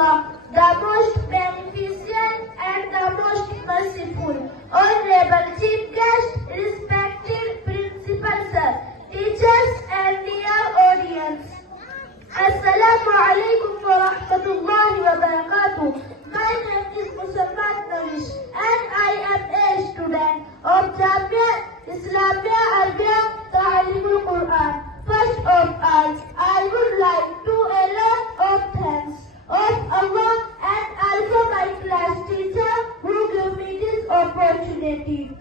Allah, the most beneficent and the most merciful. Honorable Chief Guest, respected Principal Sir, teachers and dear audience. Assalamu alaikum wa rahmatullahi wa barakatuh. My name is and I am a student of Jamia Islamia Arabia Ta'lim al-Qur'an. First of all, I would like to a lot of thanks of Allah and also my class teacher who gave me this opportunity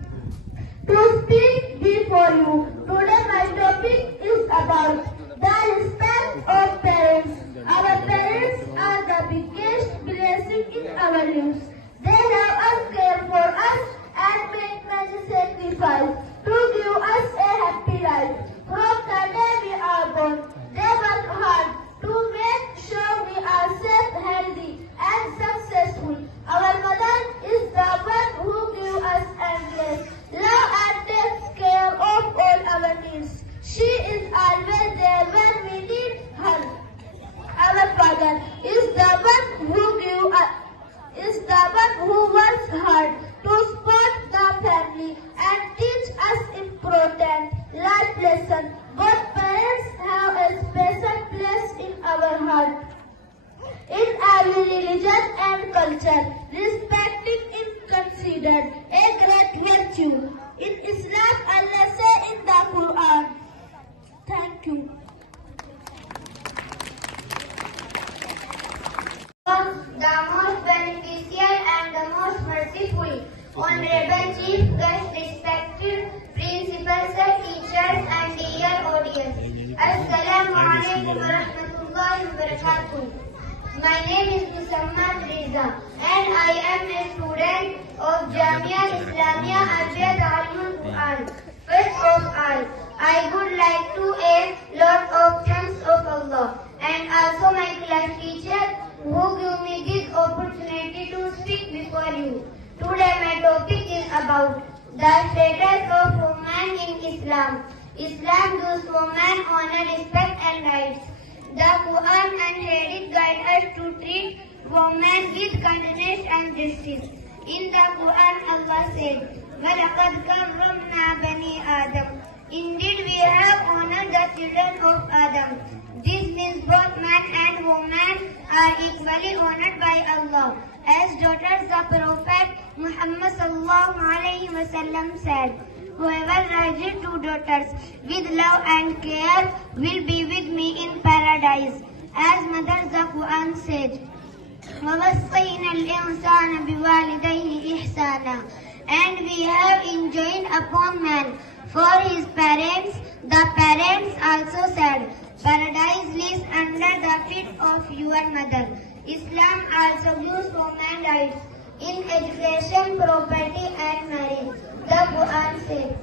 to speak before you. Today my topic is about the respect of parents. Our parents are the biggest blessing in our lives. They love us, care for us and make many sacrifices to give us a happy life. From the day we are born, they work hard to make sure we are safe, healthy and successful. Our mother is the one who gives us endless love and takes care of all our needs. She is always there when we need her. Our father is the one who works hard to support the family and teach us important life lessons. Both parents have a special place in our heart. In every religion and culture, respecting is considered a great virtue. In Islam, Allah says in the Quran. Thank you. The most beneficial and the most merciful. Honorable Chief Guest, respected Principal Sir, teachers and dear audience. Assalamu alaikum wa rahmatullahi wa barakatuh. My name is Reza and I am a student of Jamia Islamia Arabia Ta'lim al-Qur'an. First of all, I would like to a lot of thanks of Allah and also my class teacher who gave me this opportunity to speak before you. Today my topic is about the status of women in Islam. Islam gives women honor, respect and rights. The Quran and Hadith guide us to treat women with kindness and justice. In the Quran Allah said, وَلَقَدْ كَرَّمْنَا بَنِي آدَمَ. Indeed we have honored the children of Adam. This means both man and woman are equally honored by Allah. As daughters, the Prophet Muhammad sallallahu alaihi wasallam said, whoever raises two daughters with love and care will be with me in paradise. As Mother, the Quran said, وَوَصَّيْنَا الْإِنسَانَ بِوَالِدَيْهِ إِحْسَانًا. And we have enjoined upon man for his parents. The parents also said, paradise lies under the feet of your mother. Islam also gives women rights in education, property and marriage. The Quran said,